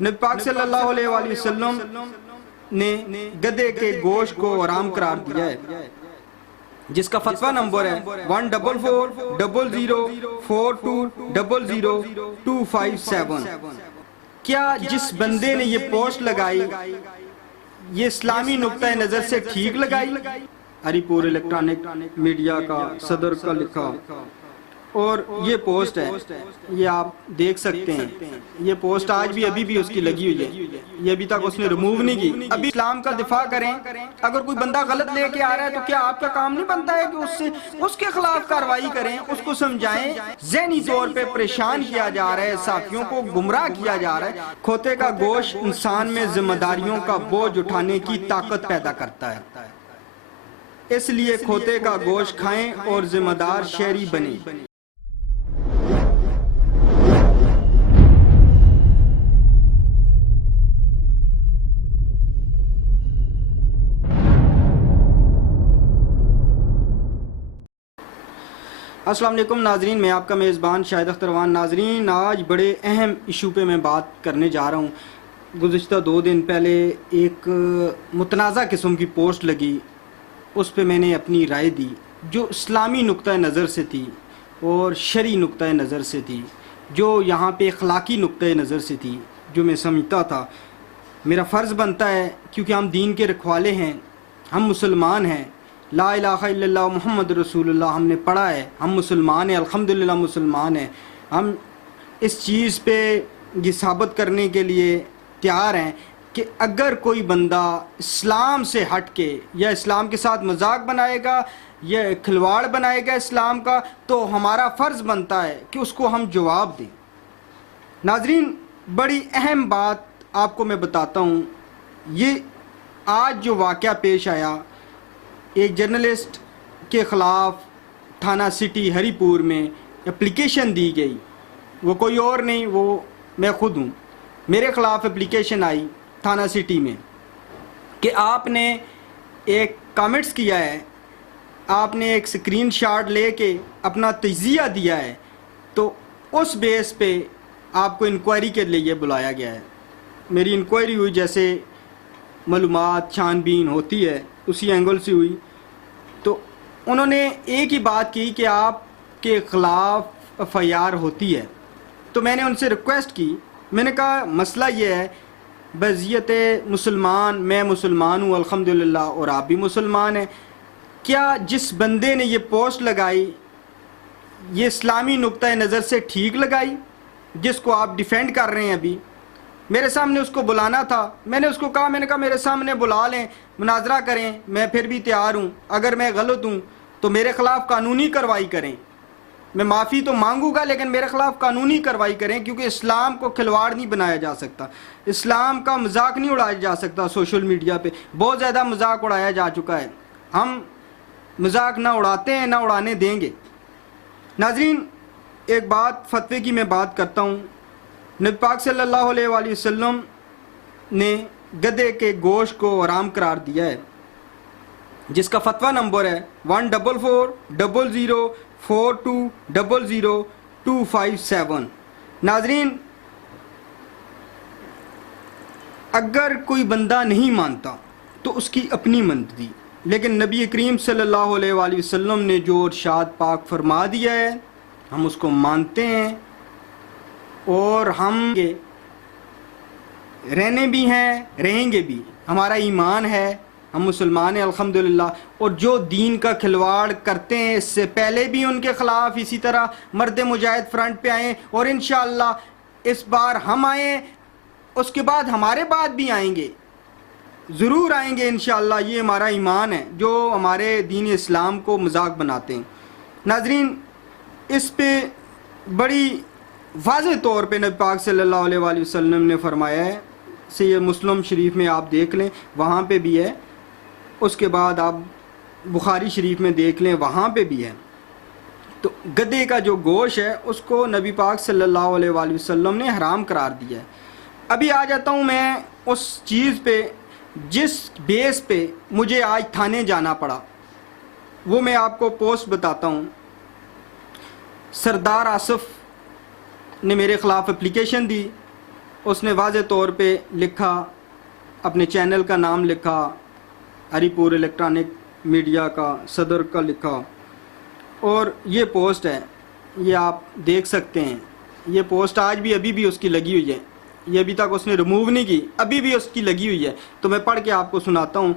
نبی پاک صلی اللہ علیہ وآلہ وسلم نے گدے کے گوشت کو حرام قرار دیا ہے، جس کا فتویٰ نمبر ہے 1440042000257۔ کیا جس بندے نے یہ پوسٹ لگائی یہ اسلامی نقطہ نظر سے ٹھیک لگائی؟ ہری پور الیکٹرانک میڈیا کا صدر کا لکھا، اور یہ پوسٹ ہے، یہ آپ دیکھ سکتے ہیں، یہ پوسٹ آج بھی ابھی بھی اس کی لگی ہوئی ہے، یہ ابھی تک اس نے ریموو نہیں کی۔ ابھی اسلام کا دفاع کریں، اگر کوئی بندہ غلط لے کے آ رہا ہے تو کیا آپ کا کام نہیں بنتا ہے کہ اس کے خلاف کارروائی کریں، اس کو سمجھائیں؟ ذہنی طور پہ پریشان کیا جا رہا ہے، صحافیوں کو گمراہ کیا جا رہا ہے۔ کھوتے کا گوشت انسان میں ذمہ داریوں کا بوجھ اٹھانے کی طاقت پیدا کرتا ہے، اس لیے کھوتے کا گوشت کھائیں اور ذمہ دار شہری بنیں۔ السلام علیکم ناظرین، میں آپ کا میزبان شاہد اختروان۔ ناظرین، آج بڑے اہم ایشو پہ میں بات کرنے جا رہا ہوں۔ گزشتہ 2 دن پہلے ایک متنازع قسم کی پوسٹ لگی، اس پہ میں نے اپنی رائے دی جو اسلامی نقطہ نظر سے تھی اور شرعی نقطہ نظر سے تھی، جو یہاں پہ اخلاقی نقطہ نظر سے تھی، جو میں سمجھتا تھا میرا فرض بنتا ہے، کیونکہ ہم دین کے رکھوالے ہیں، ہم مسلمان ہیں، لا الہ الا اللہ محمد رسول اللہ ہم نے پڑھا ہے، ہم مسلمان ہیں، الحمدللہ مسلمان ہیں۔ ہم اس چیز پہ یہ ثابت کرنے کے لیے تیار ہیں کہ اگر کوئی بندہ اسلام سے ہٹ کے یا اسلام کے ساتھ مذاق بنائے گا یا کھلواڑ بنائے گا اسلام کا، تو ہمارا فرض بنتا ہے کہ اس کو ہم جواب دیں۔ ناظرین، بڑی اہم بات آپ کو میں بتاتا ہوں۔ یہ آج جو واقعہ پیش آیا، ایک جرنلسٹ کے خلاف تھانہ سٹی ہری پور میں اپلیکیشن دی گئی، وہ کوئی اور نہیں، وہ میں خود ہوں۔ میرے خلاف اپلیکیشن آئی تھانہ سٹی میں کہ آپ نے ایک کامنٹس کیا ہے، آپ نے ایک سکرین شاٹ لے کے اپنا تجزیہ دیا ہے، تو اس بیس پہ آپ کو انکوائری کے لیے بلایا گیا ہے۔ میری انکوائری ہوئی، جیسے معلومات چھان بین ہوتی ہے اسی اینگل سے ہوئی، تو انہوں نے ایک ہی بات کی کہ آپ کے خلاف ایف آئی آر ہوتی ہے۔ تو میں نے ان سے ریکویسٹ کی، میں نے کہا مسئلہ یہ ہے، بحیثیت مسلمان، میں مسلمان ہوں الحمدللہ اور آپ بھی مسلمان ہیں، کیا جس بندے نے یہ پوسٹ لگائی یہ اسلامی نقطہ نظر سے ٹھیک لگائی، جس کو آپ ڈیفینڈ کر رہے ہیں؟ ابھی میرے سامنے اس کو بلانا تھا، میں نے اس کو کہا، میں نے کہا میرے سامنے بلا لیں، مناظرہ کریں، میں پھر بھی تیار ہوں، اگر میں غلط ہوں تو میرے خلاف قانونی کارروائی کریں، میں معافی تو مانگوں گا لیکن میرے خلاف قانونی کارروائی کریں، کیونکہ اسلام کو کھلواڑ نہیں بنایا جا سکتا، اسلام کا مذاق نہیں اڑایا جا سکتا۔ سوشل میڈیا پہ بہت زیادہ مذاق اڑایا جا چکا ہے، ہم مذاق نہ اڑاتے ہیں نہ اڑانے دیں گے۔ ناظرین، ایک بات فتوے کی میں بات کرتا ہوں۔ نبی پاک صلی اللہ علیہ وآلہ وسلم نے گدے کے گوشت کو حرام قرار دیا ہے، جس کا فتویٰ نمبر ہے 1440042000257۔ ناظرین، اگر کوئی بندہ نہیں مانتا تو اس کی اپنی مرضی، لیکن نبی کریم صلی اللہ علیہ وآلہ وسلم نے جو ارشاد پاک فرما دیا ہے ہم اس کو مانتے ہیں، اور ہم رہنے بھی ہیں، رہیں گے بھی، ہمارا ایمان ہے، ہم مسلمان ہیں الحمدللہ۔ اور جو دین کا کھلواڑ کرتے ہیں، اس سے پہلے بھی ان کے خلاف اسی طرح مرد مجاہد فرنٹ پہ آئیں، اور انشاءاللہ اس بار ہم آئیں، اس کے بعد ہمارے بعد بھی آئیں گے، ضرور آئیں گے انشاءاللہ۔ یہ ہمارا ایمان ہے جو ہمارے دین اسلام کو مذاق بناتے ہیں۔ ناظرین، اس پہ بڑی واضح طور پہ نبی پاک صلی اللہ علیہ وآلہ وسلم نے فرمایا ہے، یہ مسلم شریف میں آپ دیکھ لیں، وہاں پہ بھی ہے، اس کے بعد آپ بخاری شریف میں دیکھ لیں، وہاں پہ بھی ہے۔ تو گدے کا جو گوشت ہے اس کو نبی پاک صلی اللہ علیہ وآلہ وسلم نے حرام قرار دیا ہے۔ ابھی آ جاتا ہوں میں اس چیز پہ جس بیس پہ مجھے آج تھانے جانا پڑا، وہ میں آپ کو پوسٹ بتاتا ہوں۔ سردار آصف نے میرے خلاف اپلیکیشن دی، اس نے واضح طور پہ لکھا، اپنے چینل کا نام لکھا، ہری پور الیکٹرانک میڈیا کا صدر کا لکھا، اور یہ پوسٹ ہے، یہ آپ دیکھ سکتے ہیں۔ یہ پوسٹ آج بھی ابھی بھی اس کی لگی ہوئی ہے، یہ ابھی تک اس نے ریموو نہیں کی، ابھی بھی اس کی لگی ہوئی ہے۔ تو میں پڑھ کے آپ کو سناتا ہوں۔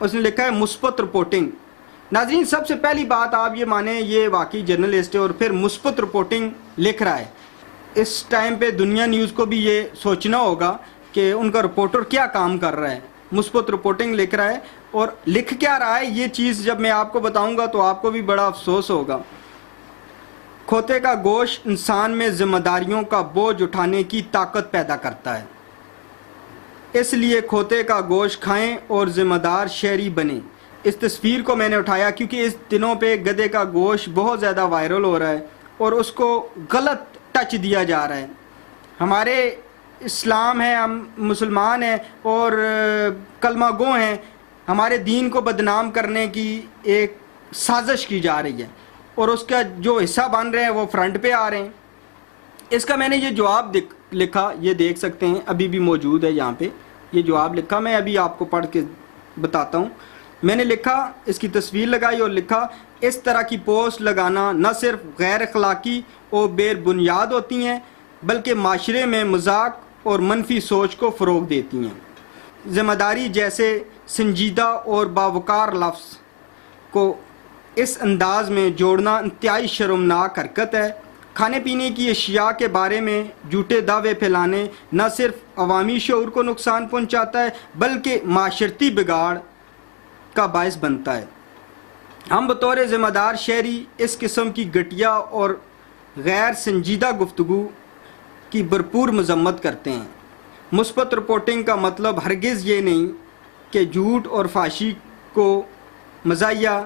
اس نے لکھا ہے مثبت رپورٹنگ۔ ناظرین، سب سے پہلی بات آپ یہ مانیں، یہ واقعی جرنلسٹ ہے اور پھر مثبت رپورٹنگ لکھ رہا ہے۔ اس ٹائم پہ دنیا نیوز کو بھی یہ سوچنا ہوگا کہ ان کا رپورٹر کیا کام کر رہا ہے۔ مثبت رپورٹنگ لکھ رہا ہے، اور لکھ کیا رہا ہے یہ چیز جب میں آپ کو بتاؤں گا تو آپ کو بھی بڑا افسوس ہوگا۔ کھوتے کا گوشت انسان میں ذمہ داریوں کا بوجھ اٹھانے کی طاقت پیدا کرتا ہے، اس لیے کھوتے کا گوشت کھائیں اور ذمہ دار شہری بنیں۔ اس تصویر کو میں نے اٹھایا کیونکہ اس دنوں پہ گدھے کا گوشت بہت زیادہ وائرل ہو رہا ہے اور اس کو غلط ٹچ دیا جا رہا ہے۔ ہمارے اسلام ہے، ہم مسلمان ہیں اور کلمہ گو ہیں، ہمارے دین کو بدنام کرنے کی ایک سازش کی جا رہی ہے، اور اس کا جو حصہ بن رہے ہیں وہ فرنٹ پہ آ رہے ہیں۔ اس کا میں نے یہ جواب لکھا، یہ دیکھ سکتے ہیں، ابھی بھی موجود ہے یہاں پہ یہ جواب لکھا، میں ابھی آپ کو پڑھ کے بتاتا ہوں۔ میں نے لکھا، اس کی تصویر لگائی اور لکھا، اس طرح کی پوسٹ لگانا نہ صرف غیر اخلاقی اور بے بنیاد ہوتی ہیں بلکہ معاشرے میں مذاق اور منفی سوچ کو فروغ دیتی ہیں۔ ذمہ داری جیسے سنجیدہ اور باوقار لفظ کو اس انداز میں جوڑنا انتہائی شرمناک حرکت ہے۔ کھانے پینے کی اشیاء کے بارے میں جھوٹے دعوے پھیلانے نہ صرف عوامی شعور کو نقصان پہنچاتا ہے بلکہ معاشرتی بگاڑ کا باعث بنتا ہے۔ ہم بطور ذمہ دار شہری اس قسم کی گھٹیا اور غیر سنجیدہ گفتگو کی بھرپور مذمت کرتے ہیں۔ مثبت رپورٹنگ کا مطلب ہرگز یہ نہیں کہ جھوٹ اور فحاشی کو مزاحیہ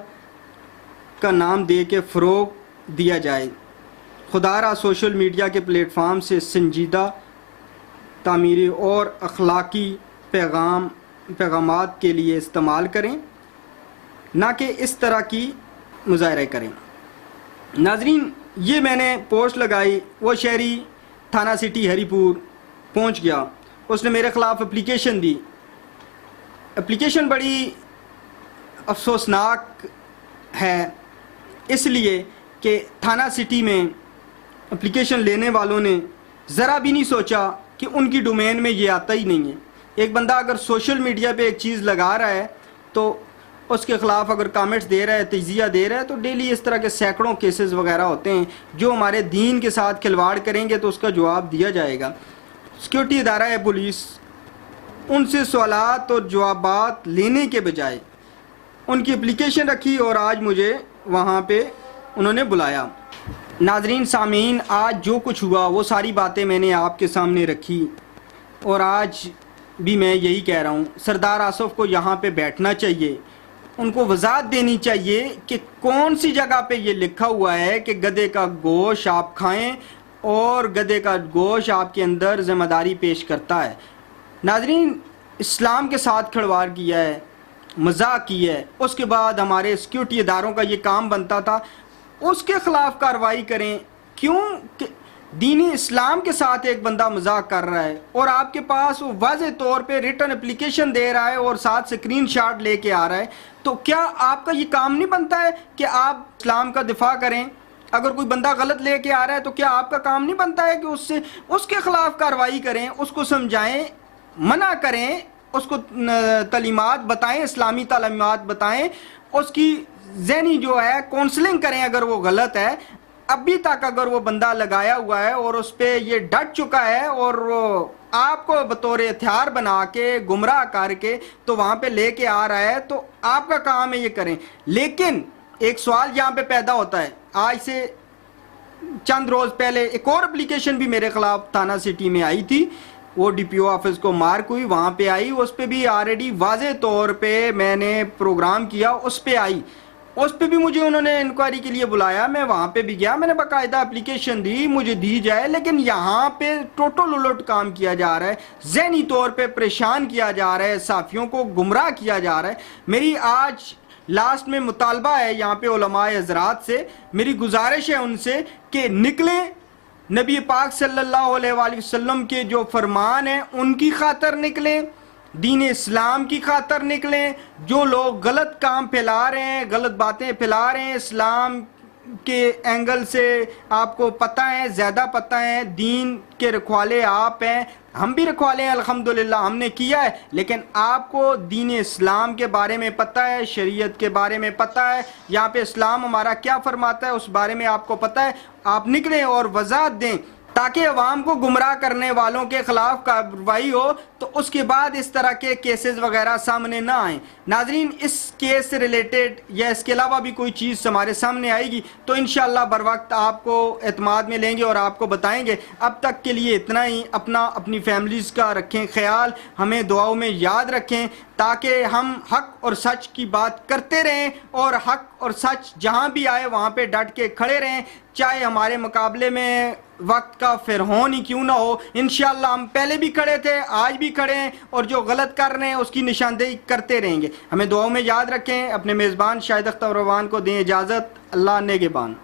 کا نام دے کے فروغ دیا جائے۔ خدا را سوشل میڈیا کے پلیٹ فارم سے سنجیدہ تعمیری اور اخلاقی پیغامات کے لیے استعمال کریں، نہ کہ اس طرح کی مظاہرے کریں۔ ناظرین، یہ میں نے پوسٹ لگائی، وہ شہری تھانہ سٹی ہری پور پہنچ گیا، اس نے میرے خلاف اپلیکیشن دی۔ اپلیکیشن بڑی افسوسناک ہے، اس لیے کہ تھانہ سٹی میں اپلیکیشن لینے والوں نے ذرا بھی نہیں سوچا کہ ان کی ڈومین میں یہ آتا ہی نہیں ہے۔ ایک بندہ اگر سوشل میڈیا پہ ایک چیز لگا رہا ہے تو اس کے خلاف اگر کامنٹس دے رہا ہے، تجزیہ دے رہا ہے، تو ڈیلی اس طرح کے سینکڑوں کیسز وغیرہ ہوتے ہیں جو ہمارے دین کے ساتھ کھلواڑ کریں گے تو اس کا جواب دیا جائے گا۔ سیکیورٹی ادارہ ہے پولیس، ان سے سوالات اور جوابات لینے کے بجائے ان کی اپلیکیشن رکھی اور آج مجھے وہاں پہ انہوں نے بلایا۔ ناظرین سامعین، آج جو کچھ ہوا وہ ساری باتیں میں نے آپ کے سامنے رکھی، اور آج بھی میں یہی کہہ رہا ہوں، سردار آصف کو یہاں پہ بیٹھنا چاہیے، ان کو وضاحت دینی چاہیے کہ کون سی جگہ پہ یہ لکھا ہوا ہے کہ گدھے کا گوشت آپ کھائیں اور گدھے کا گوشت آپ کے اندر ذمہ داری پیش کرتا ہے۔ ناظرین، اسلام کے ساتھ کھلواڑ کیا ہے، مذاق کی ہے، اس کے بعد ہمارے سیکیورٹی اداروں کا یہ کام بنتا تھا اس کے خلاف کارروائی کریں۔ کیوں کہ دینی اسلام کے ساتھ ایک بندہ مذاق کر رہا ہے اور آپ کے پاس وہ واضح طور پہ ریٹن اپلیکیشن دے رہا ہے اور ساتھ سکرین شاٹ لے کے آ رہا ہے، تو کیا آپ کا یہ کام نہیں بنتا ہے کہ آپ اسلام کا دفاع کریں؟ اگر کوئی بندہ غلط لے کے آ رہا ہے تو کیا آپ کا کام نہیں بنتا ہے کہ اس کے خلاف کارروائی کریں، اس کو سمجھائیں، منع کریں، اس کو تعلیمات بتائیں، اسلامی تعلیمات بتائیں، اس کی ذہنی جو ہے کونسلنگ کریں اگر وہ غلط ہے۔ ابھی تک اگر وہ بندہ لگایا ہوا ہے اور اس پہ یہ ڈٹ چکا ہے اور آپ کو بطور ہتھیار بنا کے گمراہ کر کے تو وہاں پہ لے کے آ رہا ہے، تو آپ کا کام ہے یہ کریں۔ لیکن ایک سوال یہاں پہ پیدا ہوتا ہے، آج سے چند روز پہلے ایک اور اپلیکیشن بھی میرے خلاف تھانہ سٹی میں آئی تھی، وہ ڈی پی او آفس کو مارک ہوئی، وہاں پہ آئی، اس پہ بھی آلریڈی واضح طور پہ میں نے پروگرام کیا، اس پہ آئی، اس پہ بھی مجھے انہوں نے انکوائری کے لیے بلایا، میں وہاں پہ بھی گیا، میں نے باقاعدہ اپلیکیشن دی، مجھے دی جائے، لیکن یہاں پہ ٹوٹل الٹ کام کیا جا رہا ہے، ذہنی طور پہ پریشان کیا جا رہا ہے، صحافیوں کو گمراہ کیا جا رہا ہے۔ میری آج لاسٹ میں مطالبہ ہے یہاں پہ علماء حضرات سے، میری گزارش ہے ان سے کہ نکلیں، نبی پاک صلی اللہ علیہ وآلہ وسلم کے جو فرمان ہیں ان کی خاطر نکلیں، دین اسلام کی خاطر نکلیں. جو لوگ غلط کام پھیلا رہے ہیں، غلط باتیں پھیلا رہے ہیں اسلام کے اینگل سے، آپ کو پتہ ہے، زیادہ پتہ ہے، دین کے رکھوالے آپ ہیں، ہم بھی رکھوالے ہیں الحمدللہ، ہم نے کیا ہے، لیکن آپ کو دین اسلام کے بارے میں پتہ ہے، شریعت کے بارے میں پتہ ہے، یہاں پہ اسلام ہمارا کیا فرماتا ہے اس بارے میں آپ کو پتہ ہے. آپ نکلیں اور وضاحت دیں تاکہ عوام کو گمراہ کرنے والوں کے خلاف کارروائی ہو، تو اس کے بعد اس طرح کے کیسز وغیرہ سامنے نہ آئیں. ناظرین، اس کیس سے ریلیٹڈ یا اس کے علاوہ بھی کوئی چیز ہمارے سامنے آئے گی تو انشاءاللہ بر وقت آپ کو اعتماد میں لیں گے اور آپ کو بتائیں گے. اب تک کے لیے اتنا ہی. اپنی فیملیز کا رکھیں خیال، ہمیں دعاؤں میں یاد رکھیں تاکہ ہم حق اور سچ کی بات کرتے رہیں اور حق اور سچ جہاں بھی آئے وہاں پہ ڈٹ کے کھڑے رہیں، چاہے ہمارے مقابلے میں وقت کا فرعون ہی کیوں نہ ہو. انشاءاللہ ہم پہلے بھی کھڑے تھے، آج بھی کھڑے ہیں، اور جو غلط کر رہے ہیں اس کی نشاندہی کرتے رہیں گے. ہمیں دعاؤں میں یاد رکھیں. اپنے میزبان شاہد اختر روان کو دیں اجازت. اللہ نگہبان.